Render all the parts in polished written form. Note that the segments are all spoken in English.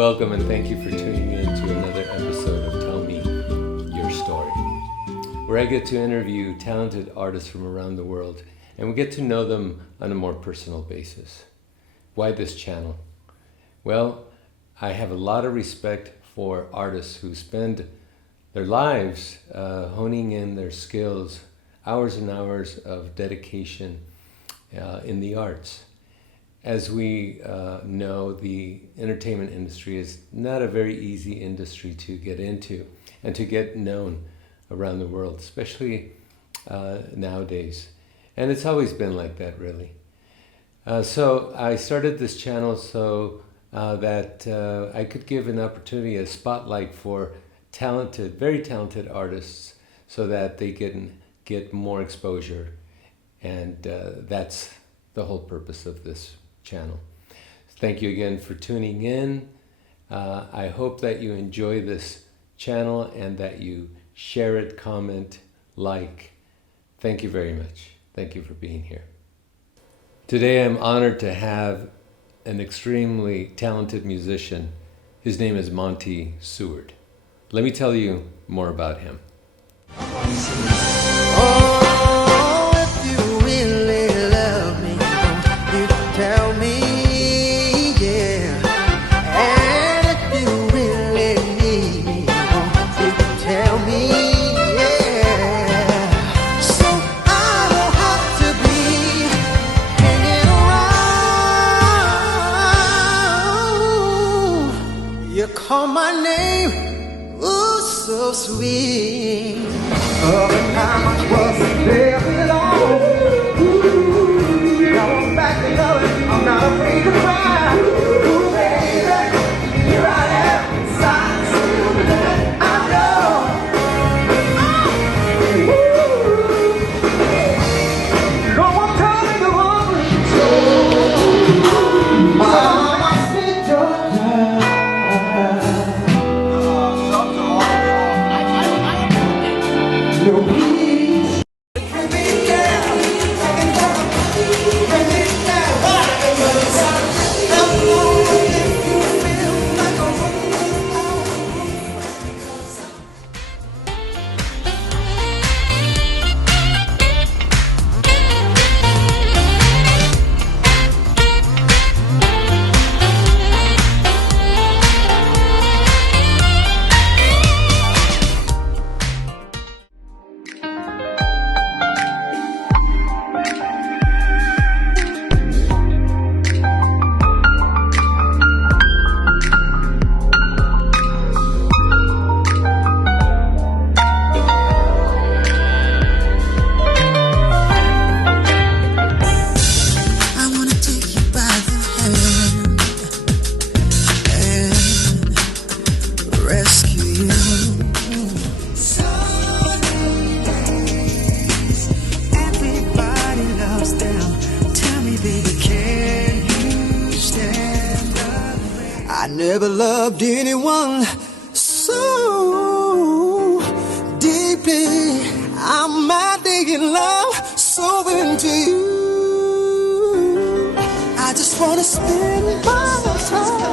Welcome and thank you for tuning in to another episode of Tell Me Your Story, where I get to interview talented artists from around the world and we get to know them on a more personal basis. Why this channel? Well, I have a lot of respect for artists who spend their lives honing in their skills, hours and hours of dedication in the arts. As we know, the entertainment industry is not a very easy industry to get into and to get known around the world, especially nowadays. And it's always been like that, really. So I started this channel so that I could give an opportunity, a spotlight for talented, very talented artists so that they can get more exposure. And that's the whole purpose of this channel. Thank you again for tuning in. I hope that you enjoy this channel and that you share it, comment, like. Thank you very much. Thank you for being here. Today I'm honored to have an extremely talented musician. His name is Monte Steward. Let me tell you more about him. Call my name, ooh, so sweet. Oh, and how much was it there alone? Ooh, now I'm back to loving, I'm not afraid to cry. Ooh, baby, here I am, inside, I know. Ooh, no more telling the woman, so, mama, sit your never loved anyone so deeply. I'm madly in love, so into you. I just wanna spend my time.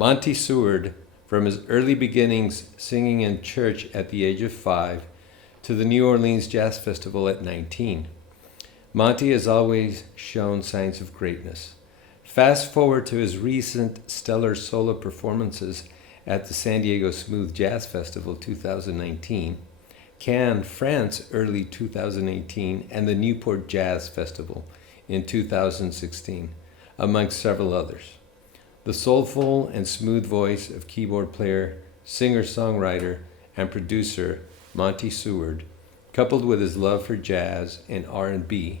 Monte Steward, from his early beginnings singing in church at the age of 5 to the New Orleans Jazz Festival at 19, Monte has always shown signs of greatness. Fast forward to his recent stellar solo performances at the San Diego Smooth Jazz Festival 2019, Cannes, France early 2018, and the Newport Jazz Festival in 2016, amongst several others. The soulful and smooth voice of keyboard player, singer-songwriter, and producer Monte Steward, coupled with his love for jazz and R&B,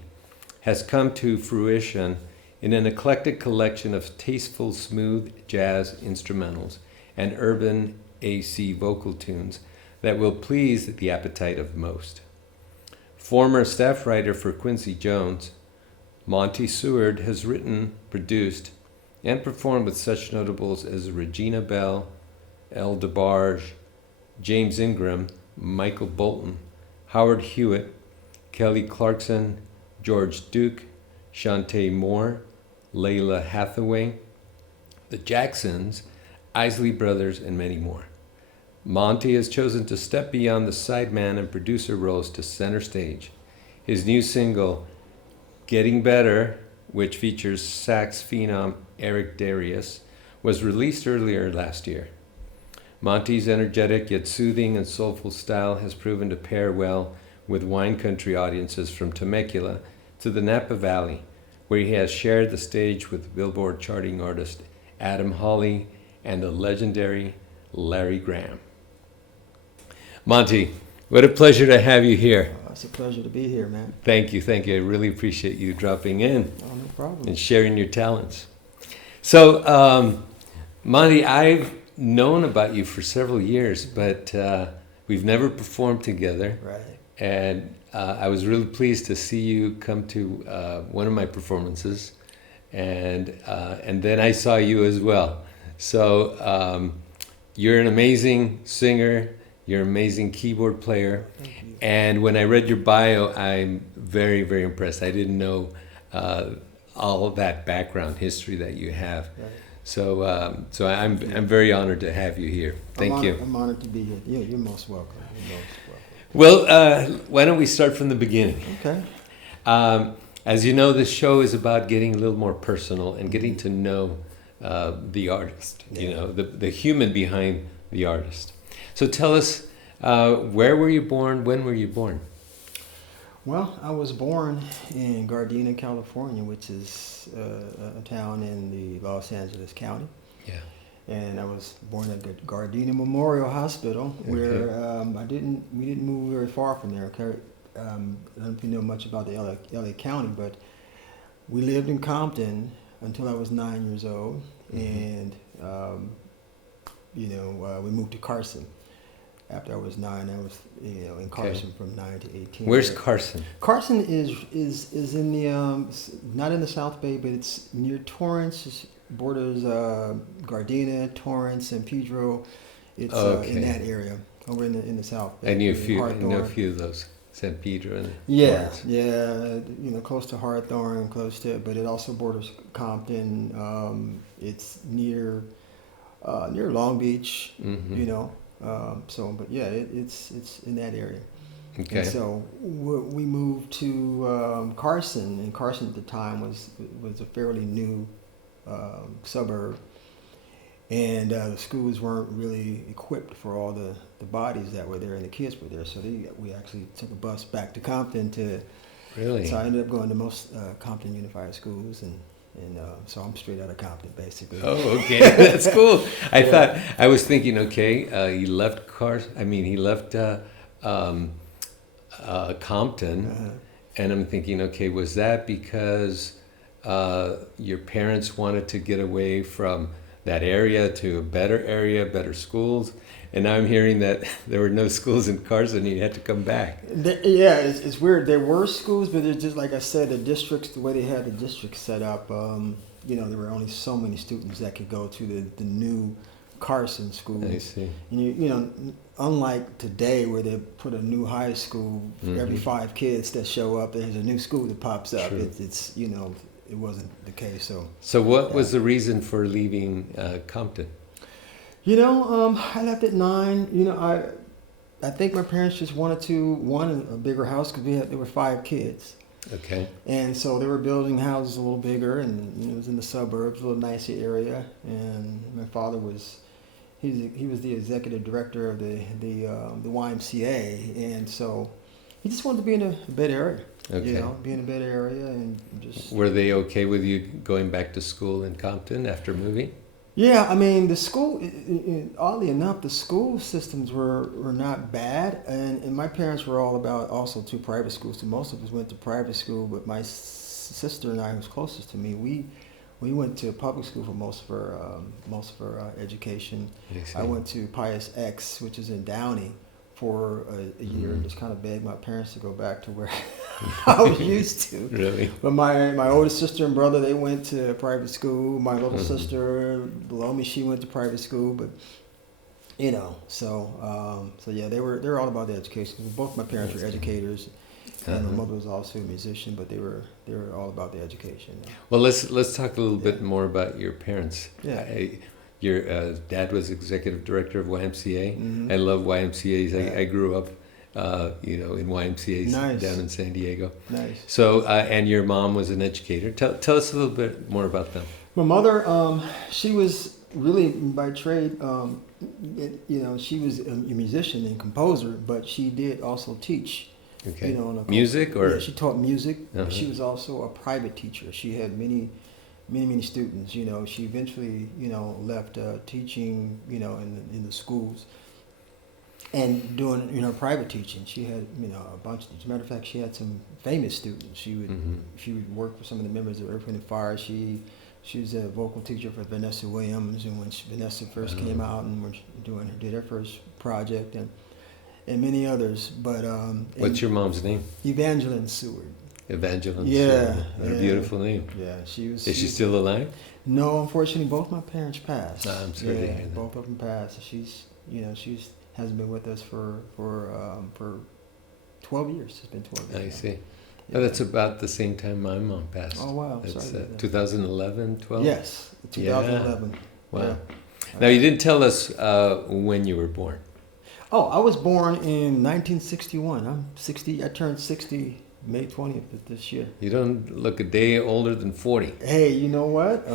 has come to fruition in an eclectic collection of tasteful, smooth jazz instrumentals and urban AC vocal tunes that will please the appetite of most. Former staff writer for Quincy Jones, Monte Steward has written, produced, and performed with such notables as Regina Bell, El DeBarge, James Ingram, Michael Bolton, Howard Hewitt, Kelly Clarkson, George Duke, Shantae Moore, Layla Hathaway, the Jacksons, Isley Brothers, and many more. Monte has chosen to step beyond the sideman and producer roles to center stage. His new single, Getting Better, which features sax phenom Eric Darius, was released earlier last year. Monte's energetic yet soothing and soulful style has proven to pair well with wine country audiences from Temecula to the Napa Valley, where he has shared the stage with Billboard charting artist Adam Hawley and the legendary Larry Graham. Monte, what a pleasure to have you here. It's a pleasure to be here, man. Thank you. I really appreciate you dropping in Oh, no problem. and sharing your talents. So, Monte, I've known about you for several years, but we've never performed together. Right. And I was really pleased to see you come to one of my performances, and then I saw you as well. So you're an amazing singer, you're an amazing keyboard player, and when I read your bio, I'm very, very impressed. I didn't know all of that background history that you have. Right. So I'm very honored to have you here. Thank you. I'm honored to be here. You're most welcome. Well, why don't we start from the beginning? Okay. As you know, this show is about getting a little more personal and getting to know the artist, you know, the human behind the artist. So tell us, where were you born? When were you born? Well, I was born in Gardena, California, which is a town in the Los Angeles County. Yeah. And I was born at the Gardena Memorial Hospital, where we didn't move very far from there. I don't know if you know much about the LA County, but we lived in Compton until I was 9 years old, and we moved to Carson. After I was 9, I was in Carson from 9 to 18. Where's Carson? Carson is in the not in the South Bay, but it's near Torrance. It borders Gardena, Torrance, San Pedro. It's in that area over in the South Bay. I knew a few of those. San Pedro and Torrance. Torrance. Close to Hawthorne, but it also borders Compton. It's near Long Beach. Mm-hmm. It's in that area. Okay. And so we moved to Carson, and Carson at the time was a fairly new suburb, and the schools weren't really equipped for all the bodies that were there, and the kids were there. So we actually took a bus back to Compton to. Really? So I ended up going to most Compton Unified schools, and so I'm straight out of Compton, basically. Oh, okay, that's cool. I was thinking, he left Compton, and I'm thinking, was that because your parents wanted to get away from that area to a better area, better schools? And now I'm hearing that there were no schools in Carson, you had to come back. It's weird. There were schools, but it's just like I said, the way they had the districts set up, there were only so many students that could go to the new Carson school. I see. And unlike today where they put a new high school, every 5 kids that show up, there's a new school that pops up. True. It wasn't the case. So what was the reason for leaving Compton? I left at 9. I think my parents just wanted a bigger house because there were 5 kids. Okay. And so they were building houses a little bigger, and it was in the suburbs, a little nicer area. And my father he was the executive director of the YMCA, and so he just wanted to be in a better area. Okay. Be in a better area and just. Were they okay with you going back to school in Compton after moving? Yeah, I mean, the school, oddly enough, the school systems were not bad. And my parents were all about also two private schools. So most of us went to private school, but my sister and I, who's closest to me, we went to public school for most of our education. I went to Pius X, which is in Downey, for a year, and just kind of begged my parents to go back to where I was used to. Really? But my oldest sister and brother, they went to private school. My little sister below me, she went to private school. But so yeah, they were all about the education. Both my parents were educators, and my mother was also a musician. But they were all about the education. Well, let's talk a little bit more about your parents. Yeah. Your dad was executive director of YMCA. Mm-hmm. I love YMCA's. Yeah. I grew up, in YMCA's Nice. down in San Diego. Nice. So, and your mom was an educator. Tell us a little bit more about them. My mother, she was really by trade. She was a musician and composer, but she did also teach. Okay. In Music or? Yeah, she taught music. Uh-huh. She was also a private teacher. She had many students. She eventually left teaching in the schools and doing private teaching. She had a bunch. As a matter of fact, she had some famous students. She would work with some of the members of Earth, Wind and Fire. She was a vocal teacher for Vanessa Williams, and when Vanessa first came out and did her first project and many others. But What's your mom's name? Evangeline Seward. Evangeline. Yeah, What a beautiful name. Yeah, she was. Is she still alive? No, unfortunately, both my parents passed. I'm sorry to hear that. Both of them passed. She's hasn't been with us for 12 years. It's been 12 years. I see. Yeah. Oh, that's about the same time my mom passed. Oh wow! That's Sorry. 2011, 12? Yes, 2011. Wow. Yeah. Now, you didn't tell us when you were born. Oh, I was born in 1961. I'm 60. I turned 60 May 20th of this year. You don't look a day older than 40. Hey, you know what?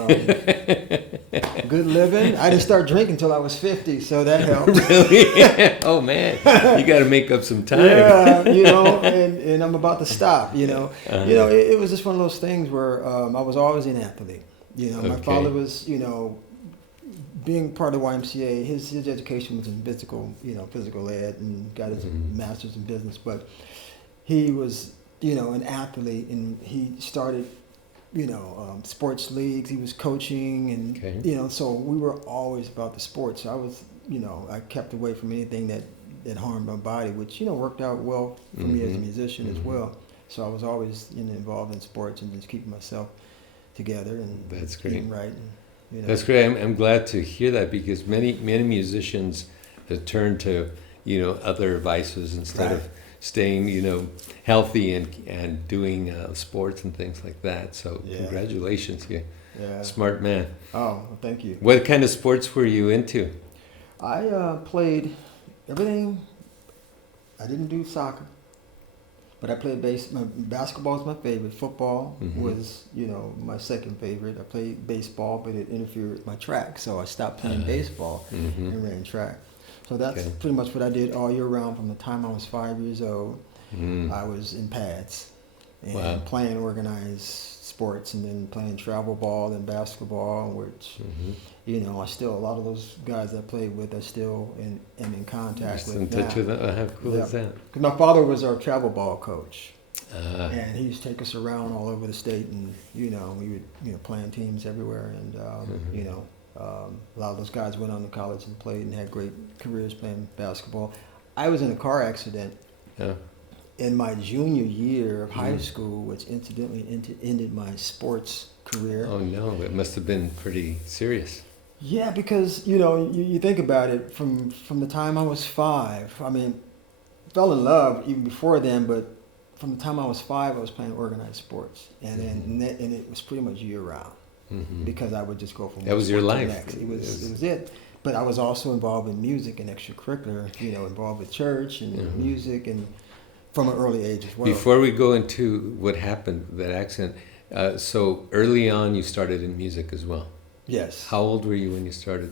Good living. I didn't start drinking until I was 50, so that helped. Really? Oh, man. You got to make up some time. Yeah, and I'm about to stop, It was just one of those things where I was always an athlete. My father was, being part of YMCA, his education was in physical ed, and got his master's in business, but he was, an athlete, and he started, sports leagues. He was coaching, and, so we were always about the sports. So I was, I kept away from anything that harmed my body, which, worked out well for me as a musician as well. So I was always, involved in sports and just keeping myself together and That's great. eating right. And, That's great. I'm glad to hear that, because many musicians turn to other vices instead of staying healthy and doing sports and things like that. So congratulations, you smart man. Oh, well, thank you. What kind of sports were you into? I played everything. I didn't do soccer, but I played basketball was my favorite. Football was, my second favorite. I played baseball, but it interfered with my track, so I stopped playing baseball and ran track. So that's pretty much what I did all year round. From the time I was 5 years old, I was in pads and playing organized sports, and then playing travel ball and basketball, which I still, a lot of those guys I played with, I still am in contact with. In touch with them? How cool is that? Because my father was our travel ball coach, and he used to take us around all over the state, and we would playing teams everywhere, and a lot of those guys went on to college and played and had great careers playing basketball. I was in a car accident in my junior year of high school, which incidentally ended my sports career. Oh no, it must have been pretty serious. Yeah, because you think about it, from the time I was 5. I mean, fell in love even before then, but from the time I was 5, I was playing organized sports, and it was pretty much year round. Because I would just go from that was your life. Next. It was it. But I was also involved in music and extracurricular, involved with church and music, and from an early age as well. Before we go into what happened, that accident, so early on you started in music as well. Yes. How old were you when you started?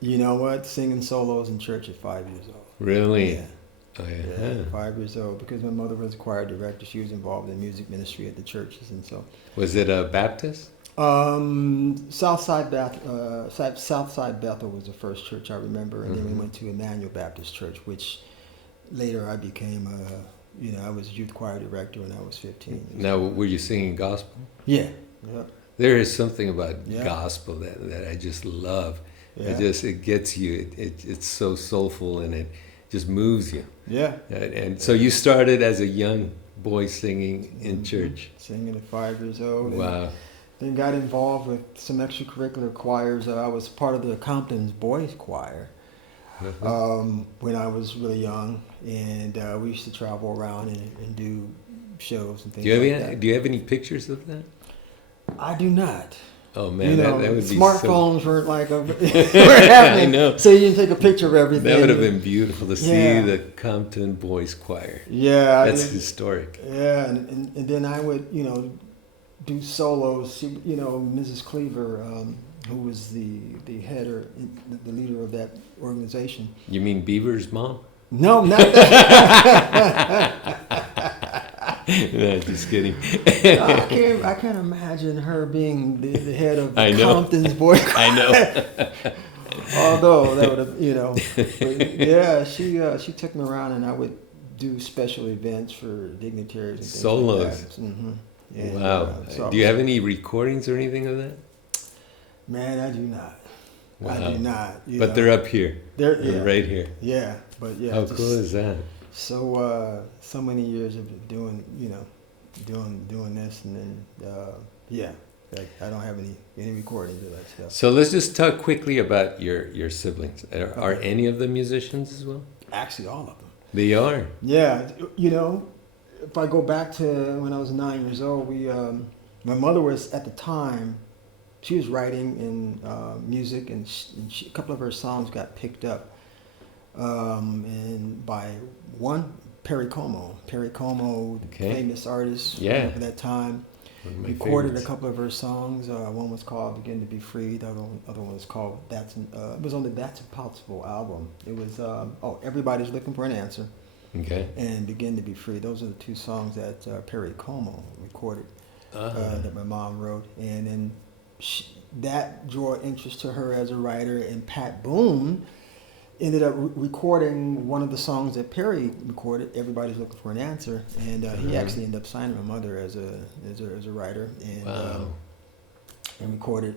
You know what? Singing solos in church at 5 years old. Really? Yeah. Oh yeah. 5 years old, because my mother was a choir director. She was involved in music ministry at the churches, and so. Was it a Baptist? Southside Bethel was the first church I remember, and then we went to Emmanuel Baptist Church, which later I became I was youth choir director when I was 15. Now, were you singing gospel? Yeah. There is something about Yeah. gospel that I just love. Yeah. It gets you. It's so soulful and it just moves you. Yeah. And so you started as a young boy singing in church. Singing at 5 years old. Wow. Then got involved with some extracurricular choirs. I was part of the Compton's boys choir when I was really young, and we used to travel around and do shows and things Do you have like any, that. Do you have any pictures of that? I do not. Oh man, that would be smartphones so... weren't like were happening. I know. So you didn't take a picture of everything. That would have been beautiful to see Yeah. the Compton Boys Choir. Yeah, That's historic. Yeah, and then I would do solos. Mrs. Cleaver, who was the head or the leader of that organization. You mean Beaver's mom? No, not that. No, just kidding. I can't imagine her being the head of I the know. Compton's boy. I know. Although that would have, but yeah, she took me around, and I would do special events for dignitaries and things Solos. like that. Mm-hmm. And, Wow. so Do you have any recordings or anything of that? Man, I do not. Wow. I do not. But they're up here. They're Right here. Yeah, but yeah. How just cool is that? so many years of doing this, and then I don't have any recordings of that stuff. So let's just talk quickly about your siblings. Are any of them musicians as well? Actually, all of them. They are. Yeah, if I go back to when I was 9 years old, my mother was at the time, she was writing in music, and a couple of her songs got picked up, and by one Perry Como, Okay. famous artist Yeah. at that time, One of my recorded favorites. a couple of her songs. One was called "Begin to Be Free." The other one was called it was on the That's Impossible album. It was Everybody's Looking for an Answer. Okay. And Begin to Be Free. Those are the two songs that Perry Como recorded that my mom wrote. And then that drew interest to her as a writer. And Pat Boone ended up recording one of the songs that Perry recorded, Everybody's Looking for an Answer. And he actually ended up signing my mother as a writer. And, Wow. and recorded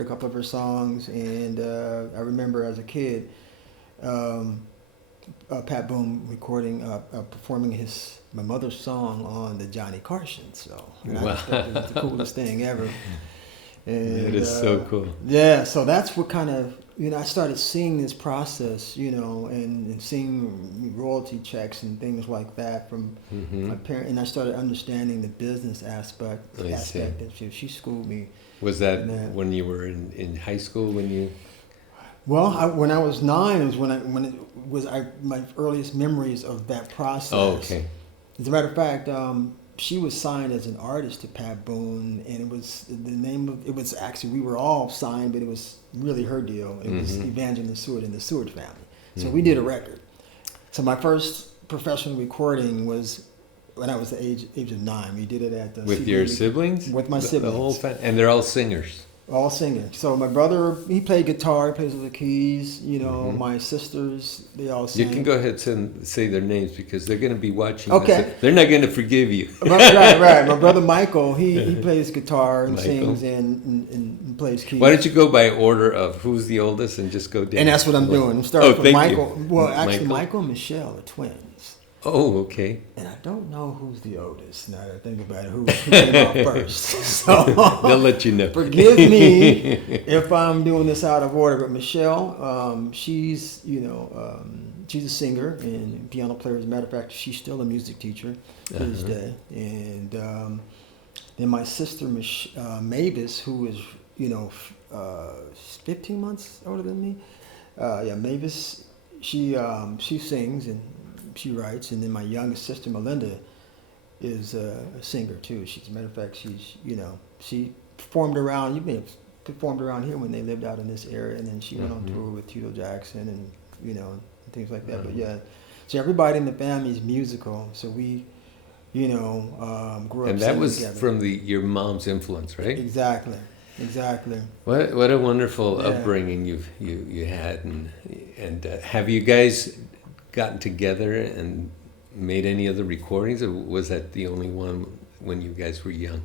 a couple of her songs. And I remember as a kid, Pat Boone performing my mother's song on the Johnny Carson. So and I just thought it was the coolest thing ever. And, That is so cool. Yeah, so that's what kind of I started seeing this process, and seeing royalty checks and things like that from my parents, and I started understanding the business aspect. I see. And she schooled me. Was that when you were in high school when you? Well, when I was 9 was when it was my earliest memories of that process. Oh, okay. As a matter of fact, she was signed as an artist to Pat Boone, and it was it was actually, we were all signed, but it was really her deal. It was Evangeline Seward and the Seward family. So we did a record. So my first professional recording was when I was the age of 9. We did it at the With your siblings? With my siblings. The whole family, and they're all singers. All singing. So my brother, he played guitar, he plays with the keys. My sisters, they all sang. You can go ahead and say their names because they're going to be watching. Okay. This. They're not going to forgive you. Right. My brother Michael, he plays guitar and Michael. sings and plays keys. Why don't you go by order of who's the oldest and just go down? And that's what I'm doing. I'm starting from thank Michael. you. Well, actually, Michael and Michelle are twins. Oh, okay. And I don't know who's the oldest. Now that I think about it, who came out first. So They'll let you know. forgive me if I'm doing this out of order. But Michelle, she's she's a singer and piano player. As a matter of fact, she's still a music teacher to this day. And then my sister Mavis, who is 15 months older than me. Mavis, she sings and she writes, and then my youngest sister Melinda is a singer too. As a matter of fact, she performed around. You may have performed around here when they lived out in this area, and then she went on tour with Tito Jackson and and things like that. But yeah, so everybody in the family is musical. So we grew up. And that singing was together. from your mom's influence, right? Exactly. What a wonderful Yeah. upbringing you had, and have you guys gotten together and made any other recordings, or was that the only one when you guys were young?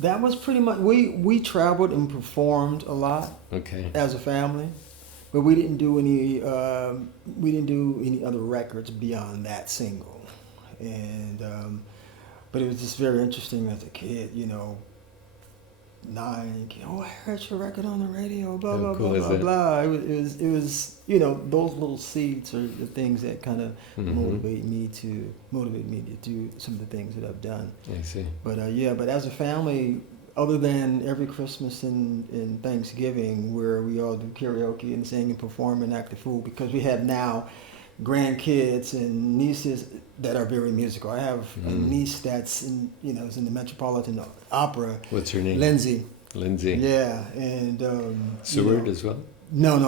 That was pretty much. We traveled and performed a lot Okay. as a family, but we didn't do any. We didn't do any other records beyond that single, and but it was just very interesting as a kid. 9. Oh, I heard your record on the radio. Blah blah cool blah is blah it? blah. It was those little seeds are the things that kind of motivate me to do some of the things that I've done. I see. But but as a family, other than every Christmas and Thanksgiving, where we all do karaoke and sing and perform and act the fool, because we have now grandkids and nieces that are very musical. I have a niece that's is in the Metropolitan Opera. What's her name? Lindsay. Lindsay. Yeah, and Seward as well? No.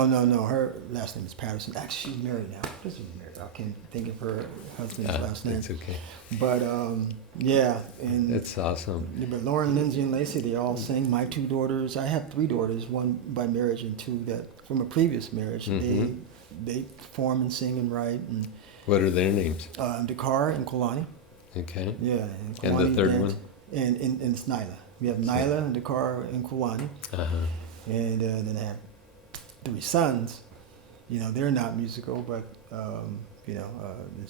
Her last name is Patterson. Actually, she's married now. She's married. I can't think of her husband's last name. That's okay. But yeah, and That's awesome. but Lauren, Lindsay, and Lacey, they all sing. My 2 daughters. I have 3 daughters, one by marriage and 2 that from a previous marriage. They perform and sing and write. And What are their names? Dakar and Kulani. Okay. Yeah, And the Kulani third dance- one? And it's Nyla. We have Nyla and Dakar and Kulani. Uh-huh. And then I have 3 sons. They're not musical, but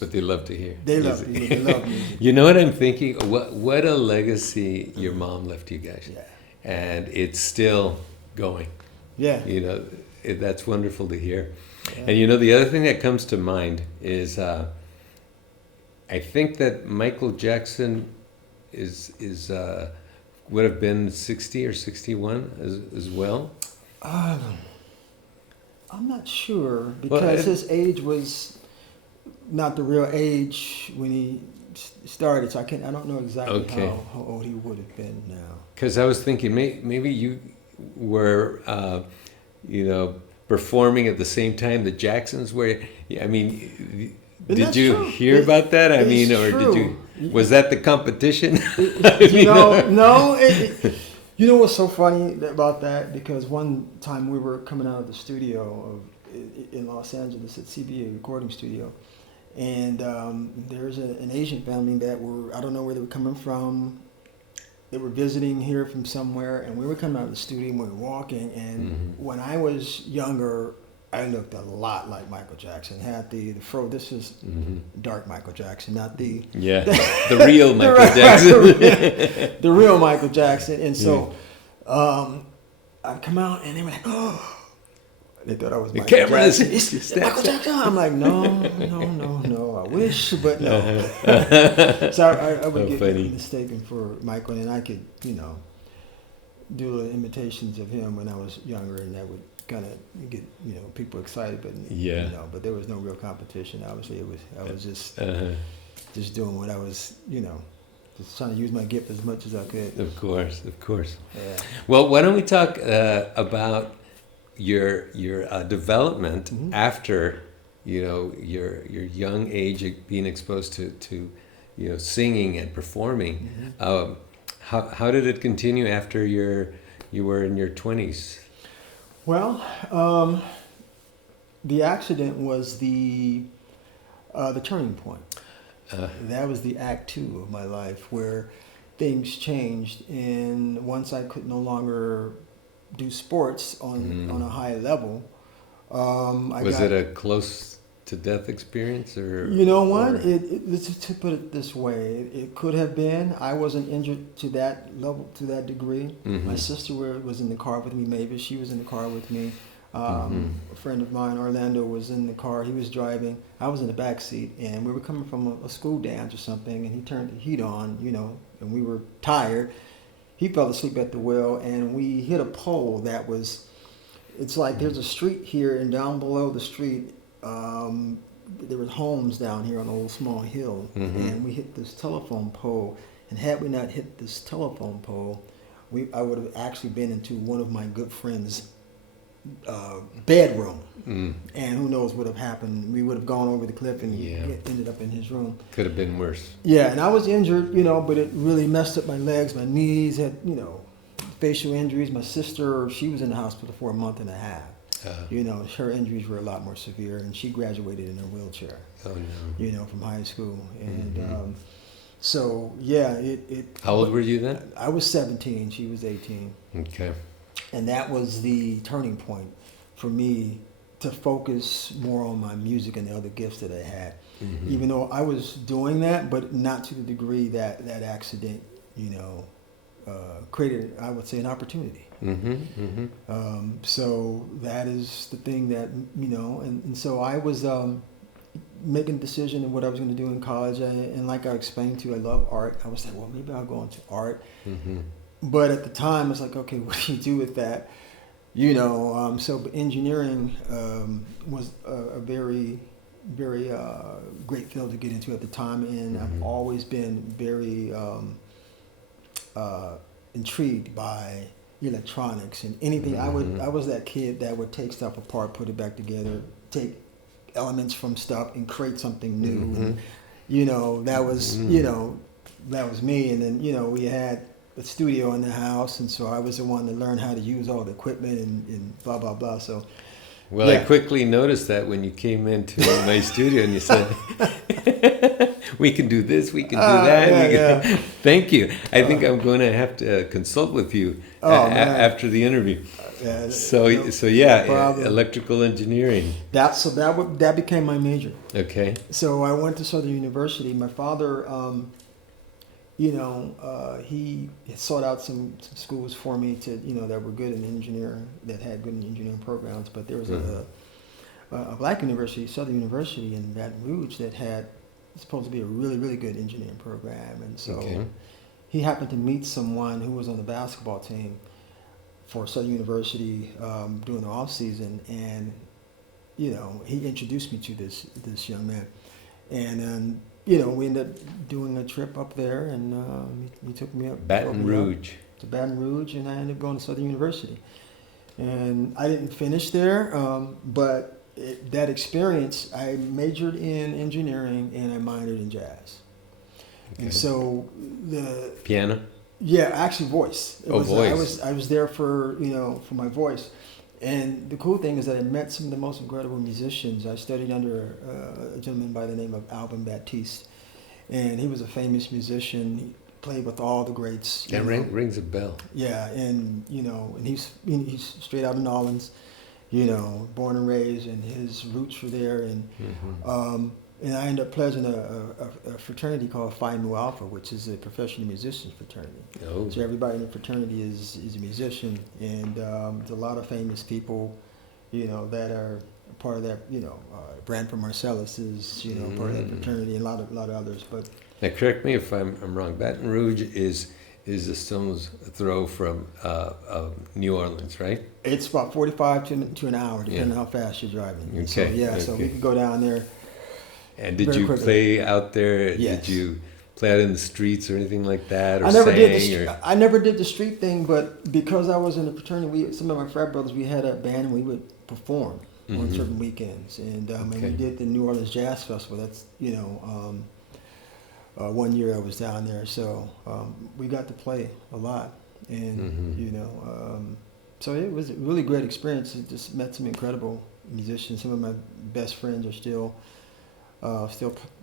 But they love to hear. they love music. music. They love music. You know what I'm thinking? What a legacy your mom left you guys. Yeah. And it's still going. Yeah. That's wonderful to hear. Yeah. And the other thing that comes to mind is I think that Michael Jackson is would have been 60 or 61 as well. I'm not sure, because his age was not the real age when he started, so I don't know exactly Okay. how old he would have been now. Because I was thinking maybe you were, performing at the same time the Jacksons were. I mean, But did that's you true. hear about that? I It's mean, or true. did you? Was that the competition? No. You know what's so funny about that? Because one time we were coming out of the studio in Los Angeles at CBA recording studio, and there's an Asian family that I don't know where they were coming from. They were visiting here from somewhere, and we were coming out of the studio and we were walking. And when I was younger, I looked a lot like Michael Jackson. Had the fro. This is dark Michael Jackson, not the the real Michael Jackson. the real Michael Jackson. And so I'd come out and they were like, "Oh." They thought I was Michael cameras. Jackson. It's Michael Jackson. I'm like, no. I wish, but no. So I would get funny. mistaken for Michael, and I could, do little imitations of him when I was younger, and that would kind of get, people excited. But but there was no real competition. Obviously, I was just doing what I was, just trying to use my gift as much as I could. Of course. Yeah. Well, why don't we talk about your development after your young age of being exposed to singing and performing. How did it continue after you were in your 20s? Well, the accident was the turning point. That was the act 2 of my life, where things changed, and once I could no longer do sports on a high level, Was it a close to death experience, or you know what? To put it this way, it could have been. I wasn't injured to that level, to that degree. My sister was in the car with me. Mavis, she was in the car with me. A friend of mine, Orlando, was in the car. He was driving. I was in the back seat, and we were coming from a school dance or something. And he turned the heat on, and we were tired. He fell asleep at the wheel, and we hit a pole that was. It's like there's a street here, and down below the street, there were homes down here on a little small hill, and we hit this telephone pole. And had we not hit this telephone pole, I would have actually been into one of my good friends' bedroom. And who knows what would have happened. We would have gone over the cliff and ended up in his room. Could have been worse. Yeah, and I was injured, but it really messed up my legs, my knees, had, facial injuries. My sister, she was in the hospital for a month and a half. Her injuries were a lot more severe, and she graduated in a wheelchair. Oh, no. From high school. And so, yeah, How old were you then? I was 17, she was 18. Okay. And that was the turning point for me to focus more on my music and the other gifts that I had. Even though I was doing that, but not to the degree that accident, created, I would say, an opportunity. So that is the thing that, and so I was making a decision of what I was going to do in college. And like I explained to you, I love art. I was like, well, maybe I'll go into art. But at the time, it's like, okay, what do you do with that? So engineering was a very, very great field to get into at the time. And I've always been very intrigued by electronics and anything. I was that kid that would take stuff apart, put it back together, take elements from stuff and create something new. And, that was, that was me. And then, we had a studio in the house, and so I was the one to learn how to use all the equipment and blah, blah, blah. So, well, I quickly noticed that when you came into my studio and you said, we can do this, we can do that. Thank you. I think I'm going to have to consult with you after the interview. Electrical engineering. That became my major. Okay. So I went to Southern University. My father, he sought out some schools for me to, that were good in engineering, that had good engineering programs. But there was a black university, Southern University in Baton Rouge, that had supposed to be a really, really good engineering program. And so he happened to meet someone who was on the basketball team for Southern University during the off season, and he introduced me to this young man, and then we ended up doing a trip up there, and he took me up Baton Rouge to Baton Rouge, and I ended up going to Southern University, and I didn't finish there, but that experience, I majored in engineering and I minored in jazz, and so the piano. Yeah, actually voice. Voice. I was there for for my voice, and the cool thing is that I met some of the most incredible musicians. I studied under a gentleman by the name of Alvin Baptiste, and he was a famous musician. He played with all the greats. That rings a bell. Yeah, and and he's straight out of New Orleans, born and raised, and his roots were there, and I ended up pledging a fraternity called Phi Nu Alpha, which is a professional musicians fraternity. Oh. So everybody in the fraternity is a musician, and there's a lot of famous people, that are part of that. Branford Marcellus is part of that fraternity, and a lot of others. But now, correct me if I'm wrong. Baton Rouge is a stone's throw from New Orleans, right? It's about 45 to an hour, depending on how fast you're driving. Okay. So we could go down there. And did you play out there? Yes. Did you play out in the streets or anything like that? Or I never did the street thing, but because I was in the fraternity, some of my frat brothers, we had a band and we would perform on certain weekends. And we did the New Orleans Jazz Festival. That's, 1 year I was down there. So we got to play a lot. And, so it was a really great experience. I just met some incredible musicians. Some of my best friends are still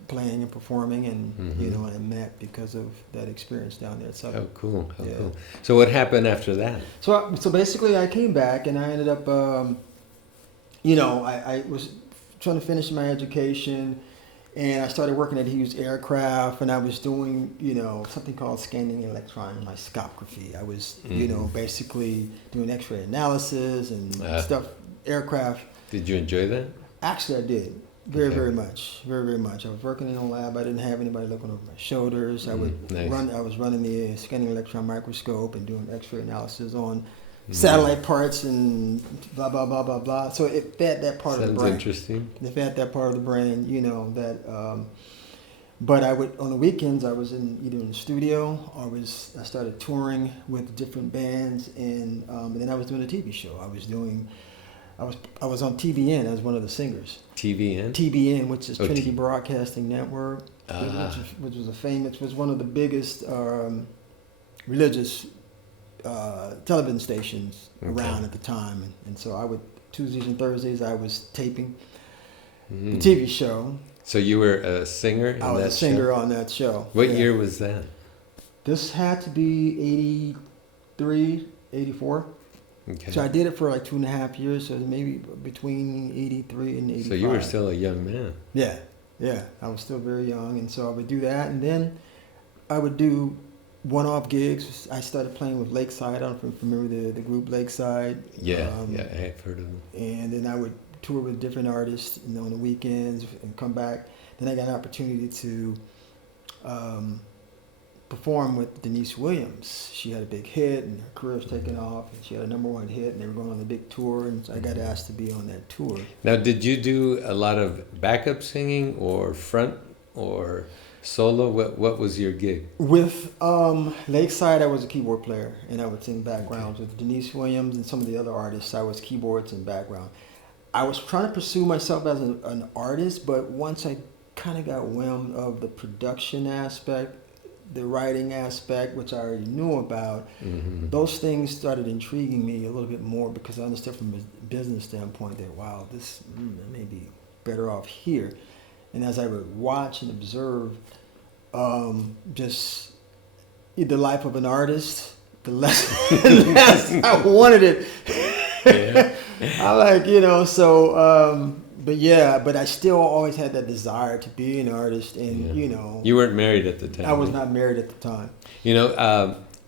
playing and performing, and and I met because of that experience down there. So, oh, cool! Cool! So what happened after that? So basically, I came back, and I ended up, I was trying to finish my education, and I started working at Hughes Aircraft, and I was doing something called scanning electron microscopy. I was basically doing X-ray analysis and stuff, aircraft. Did you enjoy that? Actually, I did. Very much. I was working in a lab. I didn't have anybody looking over my shoulders. I would I was running the scanning electron microscope and doing X-ray analysis on satellite parts and blah blah blah blah blah. So it fed that part of the brain. Sounds interesting. It fed that part of the brain, that. But I would on the weekends I was either in the studio or I started touring with different bands, and then I was doing a TV show. I was doing I was on TBN as one of the singers. TVN? TBN, which is Trinity T- Broadcasting Network, Ah. which was one of the biggest religious television stations around at the time, and so I would Tuesdays and Thursdays I was taping the TV show. So you were a singer in I was that a singer show? on that show. What Yeah. year was that? This had to be 83, 84. Okay. So I did it for like 2.5 years, so maybe between 83 and 85. So you were still a young man. Yeah, yeah. I was still very young, and so I would do that, and then I would do one-off gigs. I started playing with Lakeside. I don't know if you remember the group Lakeside. Yeah, yeah, I have heard of them. And then I would tour with different artists, on the weekends, and come back. Then I got an opportunity to perform with Denise Williams. She had a big hit, and her career was taking off, and she had a #1 hit, and they were going on a big tour, and so I got asked to be on that tour. Now, did you do a lot of backup singing or front or solo? What was your gig? With Lakeside, I was a keyboard player, and I would sing backgrounds. With Denise Williams and some of the other artists, I was keyboards and background. I was trying to pursue myself as an artist, but once I kind of got whim of the production aspect, the writing aspect, which I already knew about, those things started intriguing me a little bit more, because I understood from a business standpoint that, wow, this I may be better off here. And as I would watch and observe just the life of an artist, the less, I wanted it. Yeah. I but I still always had that desire to be an artist, and You weren't married at the time. I was right? not married at the time.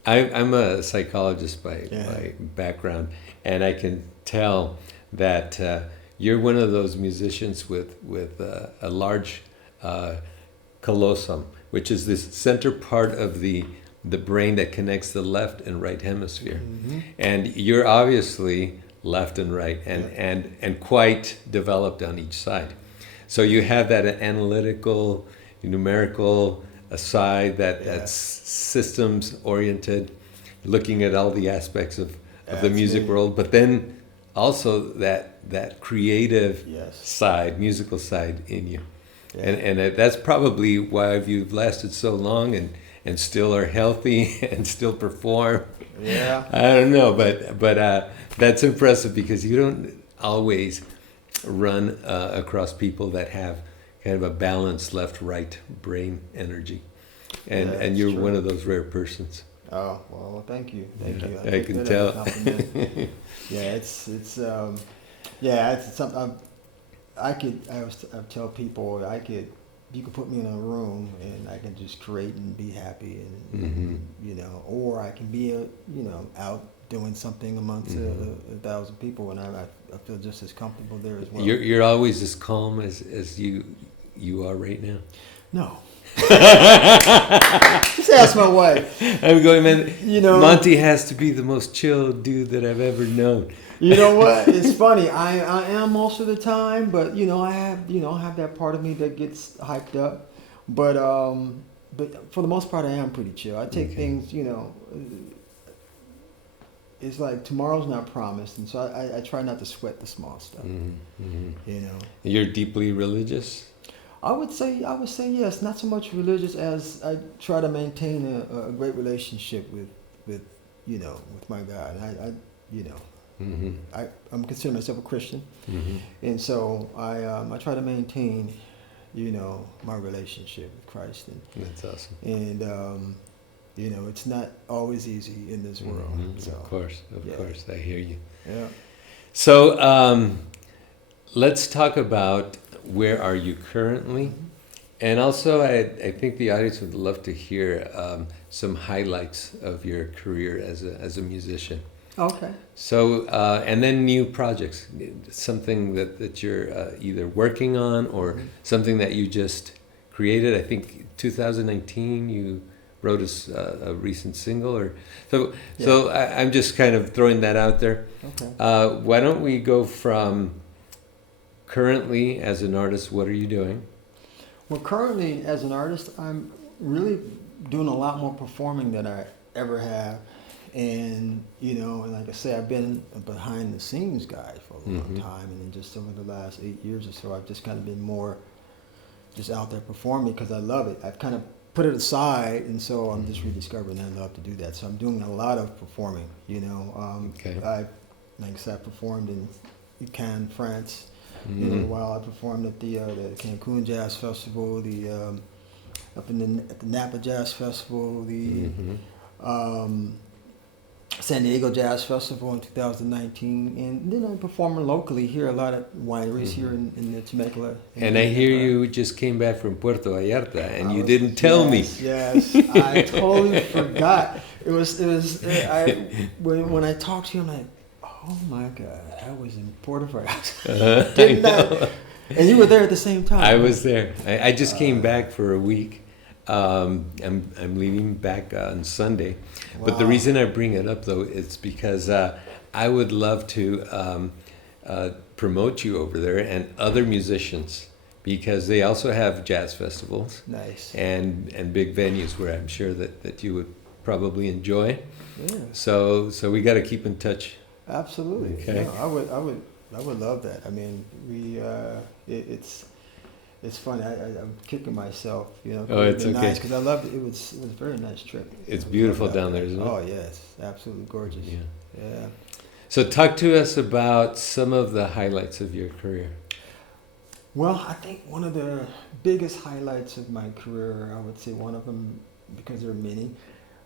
I'm a psychologist by background, and I can tell that you're one of those musicians with a large callosum, which is this center part of the brain that connects the left and right hemisphere. And you're obviously left and right, and quite developed on each side. So you have that analytical, numerical side that's systems oriented, looking at all the aspects of the music world, but then also that creative side, musical side in you. And that's probably why you've lasted so long and still are healthy and still perform. Yeah. I don't know, but that's impressive, because you don't always run across people that have kind of a balanced left-right brain energy, and you're one of those rare persons. Oh, well, thank you. I can tell. It's something I tell people, you could put me in a room and I can just create and be happy, and or I can be out doing something amongst 1,000 people, and I feel just as comfortable there as well. You're always as calm as you are right now. No. Just ask my wife. I'm going, man. Monte has to be the most chill dude that I've ever known. You know what? It's funny. I am most of the time, but I have that part of me that gets hyped up. But for the most part, I am pretty chill. I take things. It's like tomorrow's not promised, and so I try not to sweat the small stuff. You're deeply religious? I would say yes. Not so much religious as I try to maintain a great relationship with my God. I'm considering myself a Christian, and so I try to maintain my relationship with Christ. And that's awesome. And it's not always easy in this world. So, of course, I hear you. Yeah. So let's talk about where are you currently, and also I think the audience would love to hear some highlights of your career as a musician. Okay. So and then new projects, something that you're either working on or something that you just created. I think 2019 you wrote a recent single, or so I'm just kind of throwing that out there. Okay. Why don't we go from currently as an artist, what are you doing? Well, currently as an artist, I'm really doing a lot more performing than I ever have, And and like I say, I've been a behind the scenes guy for a long time, and then just over the last 8 years or so, I've just kind of been more just out there performing because I love it. I've kind of put it aside, and so I'm just rediscovering I love to do that. So I'm doing a lot of performing. Okay. Like I said, I performed in Cannes, France. Mm-hmm. While I performed at the Cancun Jazz Festival, up in at the Napa Jazz Festival, the San Diego Jazz Festival in 2019, and then I'm performing locally here, a lot of wineries here in the Temecula. And I hear you just came back from Puerto Vallarta, and you didn't tell me. Yes, I totally forgot. When I talked to you, I'm like, oh my God, I was in Puerto Vallarta. Didn't I? And you were there at the same time. I was there. I just came back for a week. I'm leaving back on Sunday. Wow. But the reason I bring it up, though, is because I would love to promote you over there and other musicians, because they also have jazz festivals. Nice. And big venues where I'm sure that you would probably enjoy. Yeah. So we got to keep in touch. Absolutely. Okay. No, I would love that. I mean, it's funny. I'm kicking myself, Oh, it's okay. Because I loved it. It was a very nice trip. It's beautiful down there, isn't it? Oh yes, absolutely gorgeous. Yeah. So talk to us about some of the highlights of your career. Well, I think one of the biggest highlights of my career, I would say one of them, because there are many,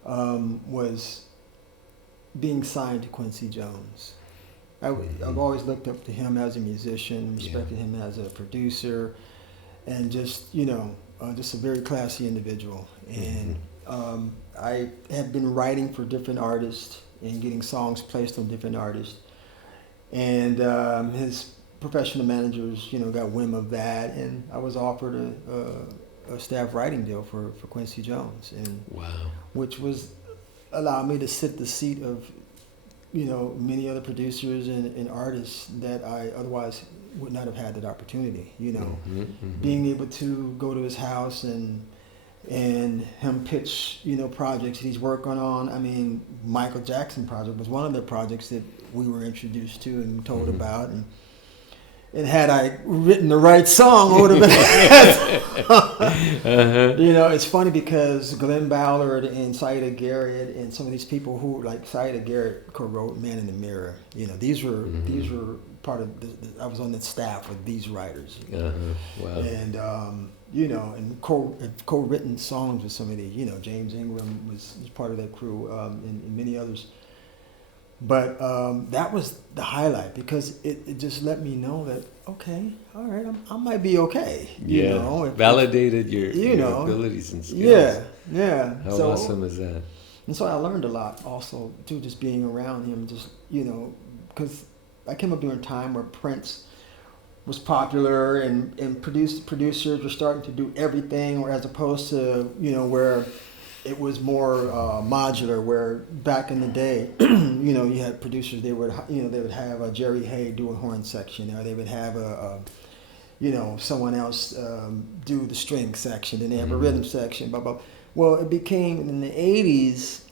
was being signed to Quincy Jones. I've always looked up to him as a musician, respected him as a producer, and just just a very classy individual. And I had been writing for different artists and getting songs placed on different artists, and his professional managers got wind of that, and I was offered a staff writing deal for Quincy Jones, and which was allowed me to sit the seat of many other producers and artists that I otherwise would not have had that opportunity. Being able to go to his house and him pitch projects that he's working on. I mean, Michael Jackson project was one of the projects that we were introduced to and told about, and had I written the right song, I would have been. It's funny because Glenn Ballard and Saida Garrett and some of these people who, like Saida Garrett, co-wrote "Man in the Mirror." These were part of. I was on the staff with these writers. Wow. And and co-written songs with some of these. James Ingram was part of that crew, and many others. But that was the highlight, because it just let me know that, okay, all right, I might be okay. Validated your abilities and skills. Yeah. How awesome is that? And so I learned a lot also, too, just being around him, just, because I came up during a time where Prince was popular and producers were starting to do everything, or as opposed to, where it was more modular, where back in the day, you had producers, they would have a Jerry Hay do a horn section, or they would have someone else do the string section, then they have a rhythm section, blah, blah. Well, it became in the 80s,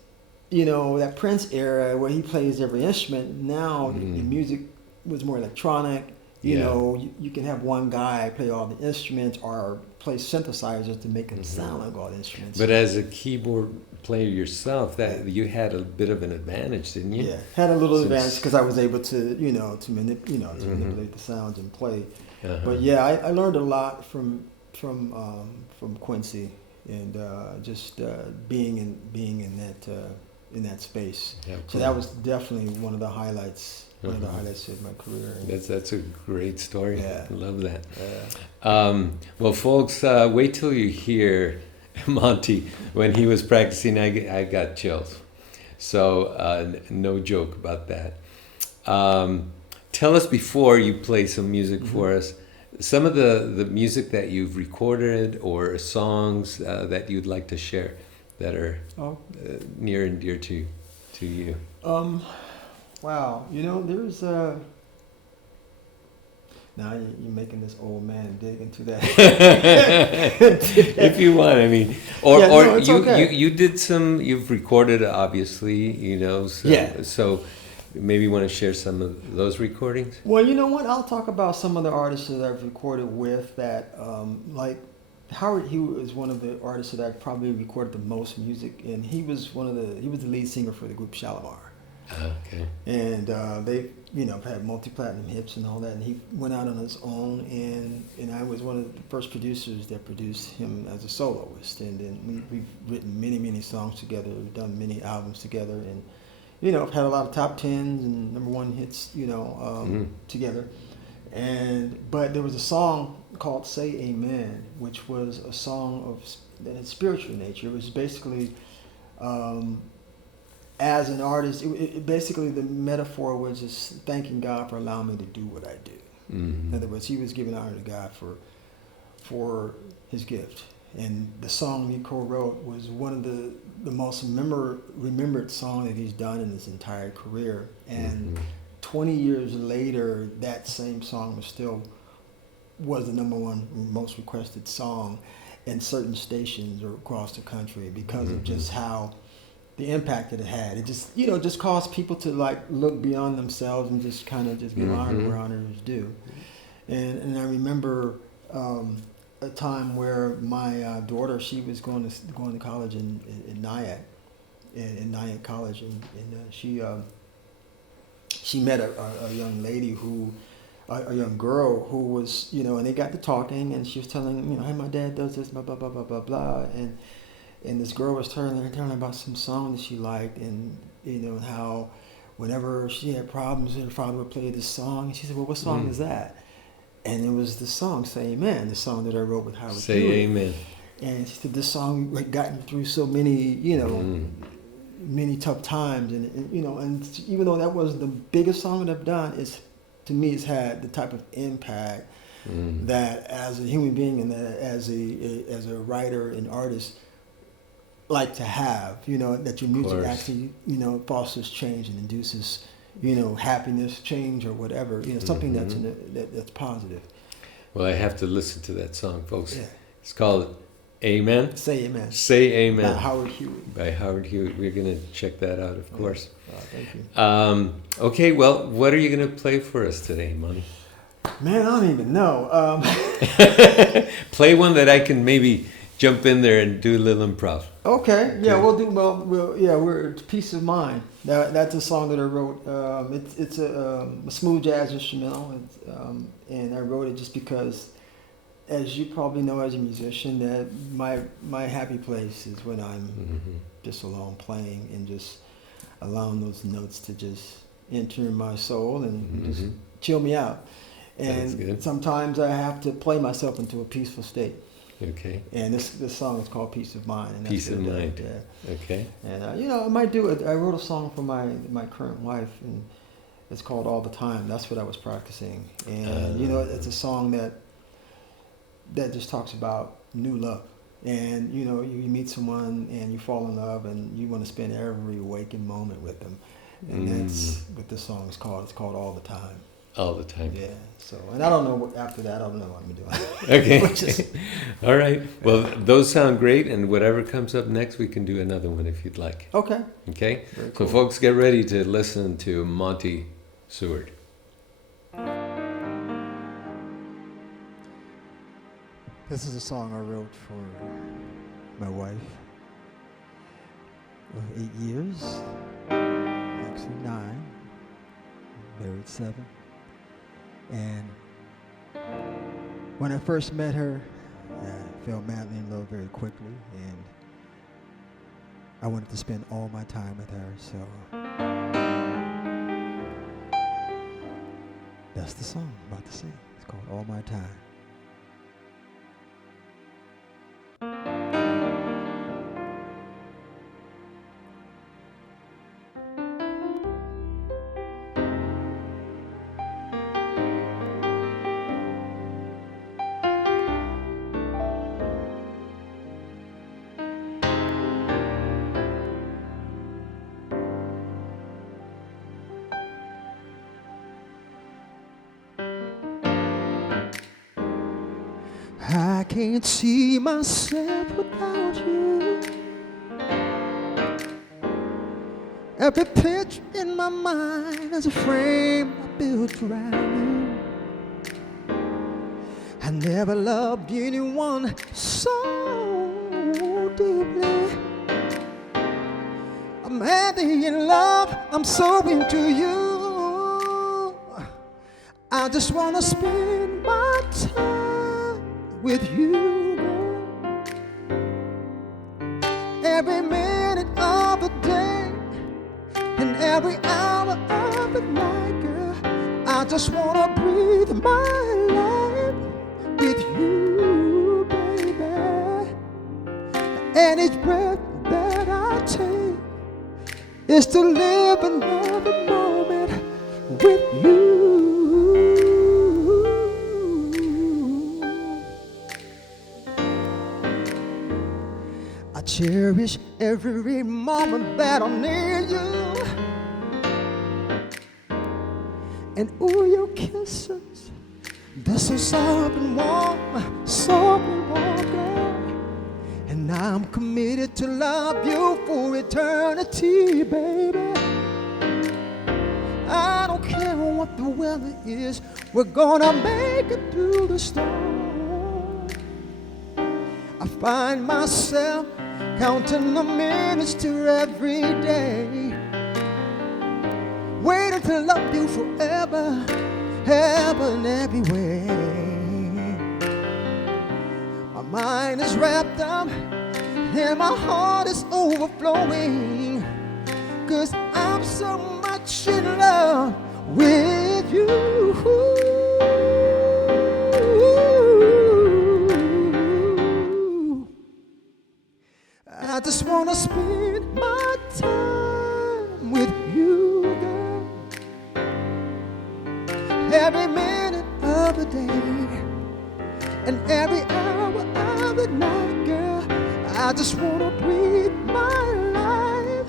that Prince era where he plays every instrument. Now the music was more electronic. You can have one guy play all the instruments or play synthesizers to make them sound like all the instruments. But as a keyboard player yourself, that you had a bit of an advantage, didn't you? Yeah, had a little advantage because I was able to manipulate the sounds and play. But yeah, I learned a lot from Quincy, and just being in that space. Yeah, cool. So that was definitely one of the highlights. One of the highlights of my career. That's a great story. Yeah. I love that. Well, folks, wait till you hear Monte. When he was practicing, I got chills. So no joke about that. Tell us, before you play some music for us, some of the music that you've recorded or songs that you'd like to share that are near and dear to you. Now you're making this old man dig into that. If you want, I mean, or Yeah, or no, it's you, okay. you did some. You've recorded, obviously, you know. So, Yeah. So maybe you want to share some of those recordings. Well, you know what? I'll talk about some of the artists that I've recorded with that, like Howard Hewitt is one of the artists that I've probably recorded the most music, and he was the lead singer for the group Shalimar. Okay. And they, had multi-platinum hits and all that. And he went out on his own, and I was one of the first producers that produced him as a soloist. And then we've written many, many songs together. We've done many albums together, and I've had a lot of top tens and number one hits, together. But there was a song called "Say Amen," which was a song that had spiritual nature. It was basically. As an artist, basically the metaphor was just thanking God for allowing me to do what I do. Mm-hmm. In other words, he was giving honor to God for his gift. And the song he co-wrote was one of the most remembered song that he's done in his entire career. And 20 years later, that same song was the number one most requested song in certain stations across the country because of just how the impact that it had. It just, just caused people to like look beyond themselves and just kind of just give honor where honor is due. And I remember a time where my daughter, she was going to college in Nyack, in Nyack College, and she met a young lady a young girl who was, and they got to talking, and she was telling, hey, my dad does this, blah, blah, blah, blah, blah, blah, and this girl was telling her about some song that she liked, and how whenever she had problems, her father would play this song, and she said, well, what song is that? And it was the song "Say Amen," the song that I wrote with Howard Hewitt. Say Amen. And she said this song had gotten through so many, many tough times, and and even though that wasn't the biggest song that I've done, to me it's had the type of impact that as a human being and as a writer and artist like to have, that your music actually, fosters change and induces, happiness, change, or whatever, something that's positive. Well, I have to listen to that song, folks. Yeah. It's called Amen. Say Amen. Say Amen. By Howard Hewitt. By Howard Hewitt. We're going to check that out, of course. Thank you. Okay, well, what are you going to play for us today, Monte? Man, I don't even know. Play one that I can maybe jump in there and do a little improv. Okay, yeah, we're Peace of Mind. That's a song that I wrote. It's a smooth jazz instrumental, and I wrote it just because, as you probably know as a musician, that my happy place is when I'm just alone playing and just allowing those notes to just enter my soul and just chill me out. And sometimes I have to play myself into a peaceful state. Okay. And this song is called "Peace of Mind." And that's Peace of Mind. Yeah. Okay. And I might do it. I wrote a song for my current wife, and it's called "All the Time." That's what I was practicing. And it's a song that just talks about new love. And you meet someone and you fall in love and you want to spend every waking moment with them. And that's what this song is called. It's called "All the Time." All the time. Yeah. So, and I don't know after that. I don't know what I'm doing. Okay. All right. Well, those sound great, and whatever comes up next, we can do another one if you'd like. Okay. Okay. Very cool. So, folks, get ready to listen to Monte Steward. This is a song I wrote for my wife of 8 years, actually 9, married 7. And when I first met her, I fell madly in love very quickly, and I wanted to spend all my time with her, so that's the song I'm about to sing. It's called "All My Time." I can't see myself without you. Every picture in my mind is a frame I built around you. I never loved anyone so deeply. I'm madly in love, I'm so into you. I just wanna spend my time with you, girl. Every minute of the day and every hour of the night, girl. I just wanna breathe my life with you, baby. And each breath that I take is to live another moment with you. I cherish every moment that I'm near you. And ooh, your kisses, they're so soft and warm, girl. And I'm committed to love you for eternity, baby. I don't care what the weather is, we're gonna make it through the storm. I find myself counting the minutes to every day, waiting to love you forever, ever and every way. My mind is wrapped up and my heart is overflowing, 'cause I'm so much in love with you. I just wanna spend my time with you, girl. Every minute of the day and every hour of the night, girl. I just wanna breathe my life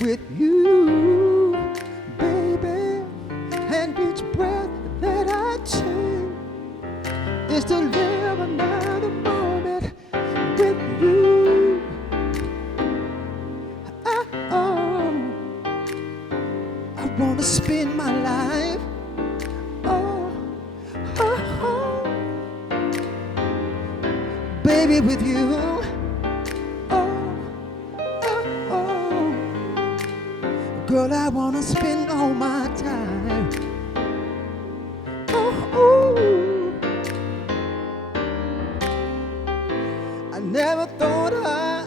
with you, baby. And each breath that I take is to live another moment with you. Oh, I wanna spend my life, baby, with you. Girl, I wanna spend all my time. I never thought I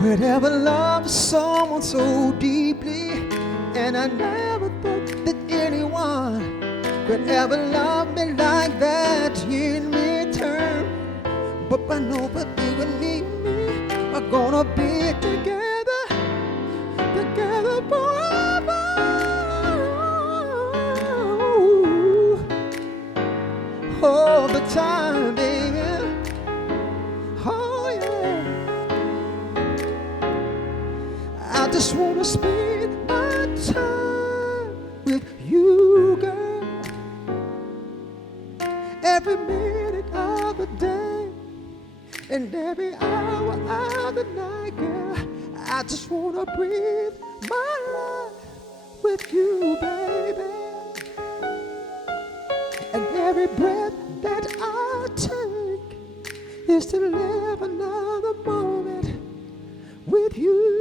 would ever love someone so deeply, and I never thought that anyone could ever love me like that in return. But I know that you and me are gonna be together forever. All the time, baby. Oh yeah. I just wanna spend my time with you, girl. Every minute of the day and every hour of the night, girl. I just wanna breathe my life with you, baby. And every breath that I take is to live another moment with you.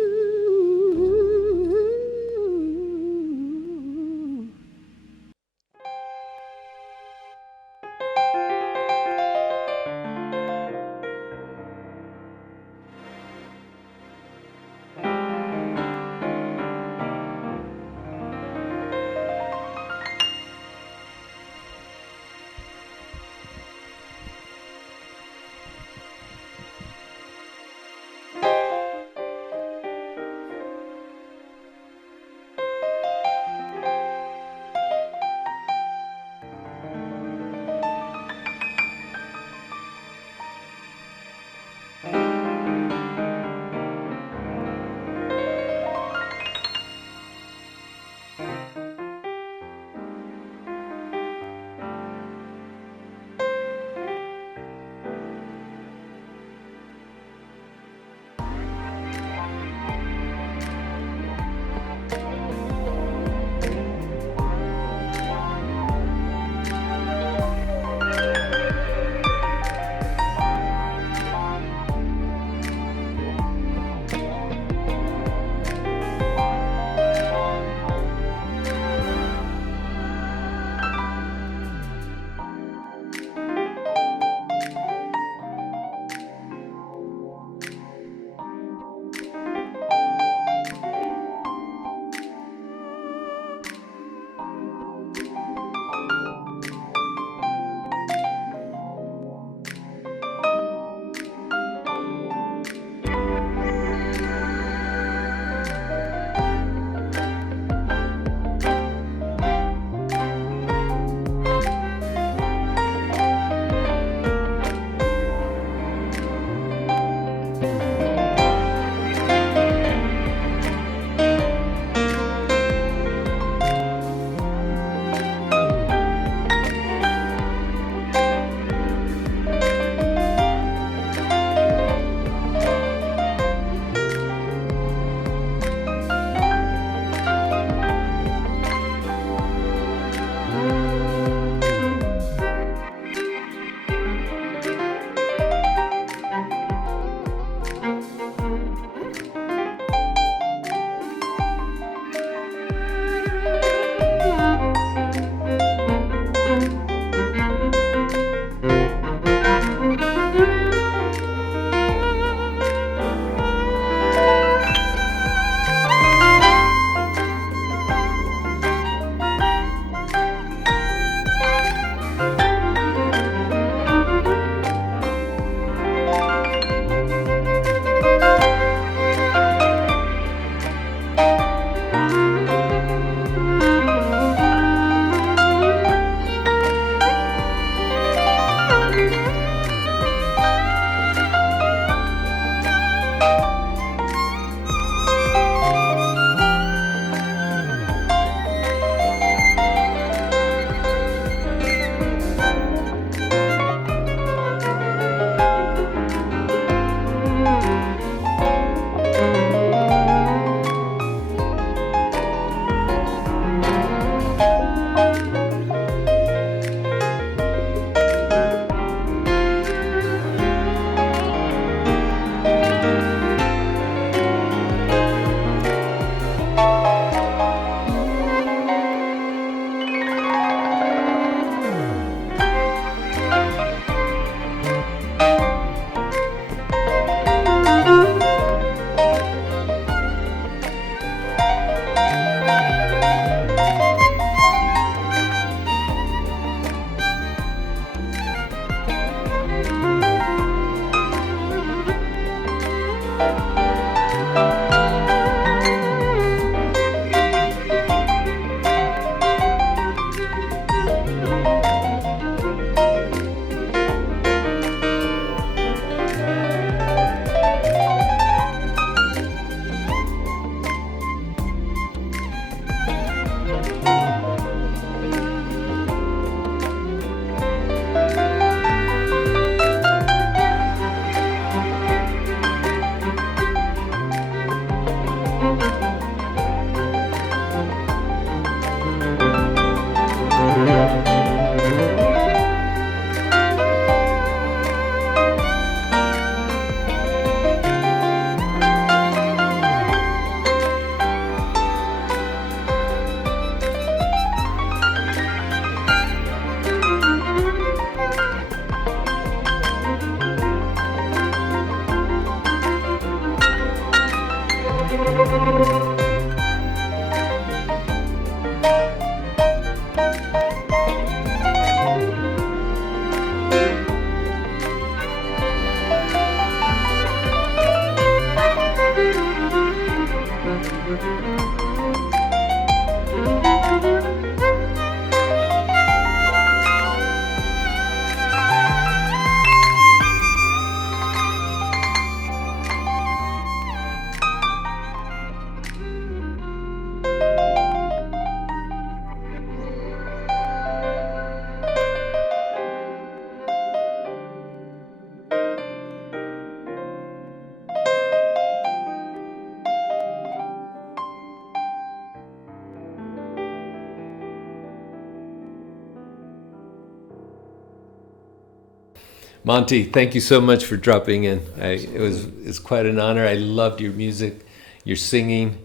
Monte, thank you so much for dropping in. It's quite an honor. I loved your music, your singing,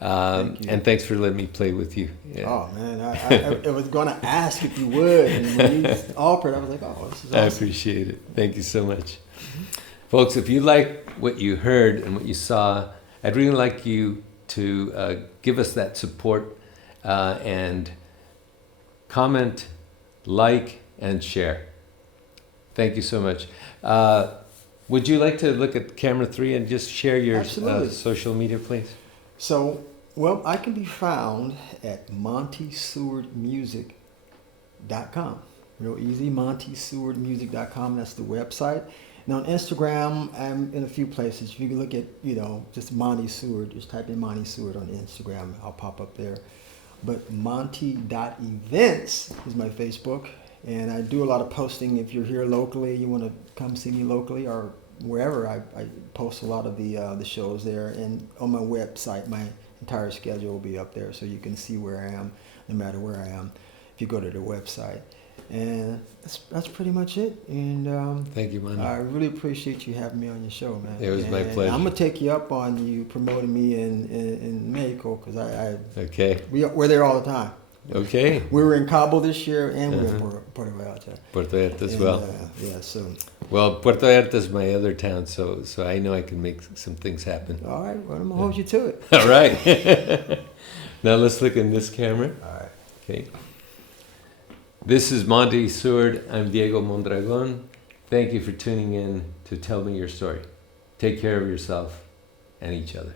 Thank you. and thanks for letting me play with you. Yeah. Oh man, I was going to ask if you would, and when you offered, I was like, oh, this is I awesome. appreciate it. Thank you so much. Folks, if you like what you heard and what you saw, I'd really like you to give us that support and comment, like, and share. Thank you so much. Would you like to look at camera 3 and just share your Absolutely. social media, please? So, well, I can be found at montesewardmusic.com. Real easy, montesewardmusic.com. That's the website. And on Instagram, I'm in a few places. If you can look at, just Monte Steward, just type in Monte Steward on Instagram. I'll pop up there. But monte.events is my Facebook. And I do a lot of posting. If you're here locally, you want to come see me locally or wherever, I post a lot of the shows there. And on my website, my entire schedule will be up there, so you can see where I am, no matter where I am, if you go to the website. And that's pretty much it. And Thank you, Monte. I really appreciate you having me on your show, man. It was my pleasure. I'm gonna take you up on you promoting me in Mexico, because Okay. we're there all the time. Okay. We were in Cabo this year, and we were in Puerto Vallarta. Puerto Vallarta as And, well. yeah, so. Well, Puerto Vallarta is my other town, so I know I can make some things happen. All right, well, I'm going to hold you to it. All right. Now let's look in this camera. All right. Okay. This is Monte Steward. I'm Diego Mondragon. Thank you for tuning in to Tell Me Your Story. Take care of yourself and each other.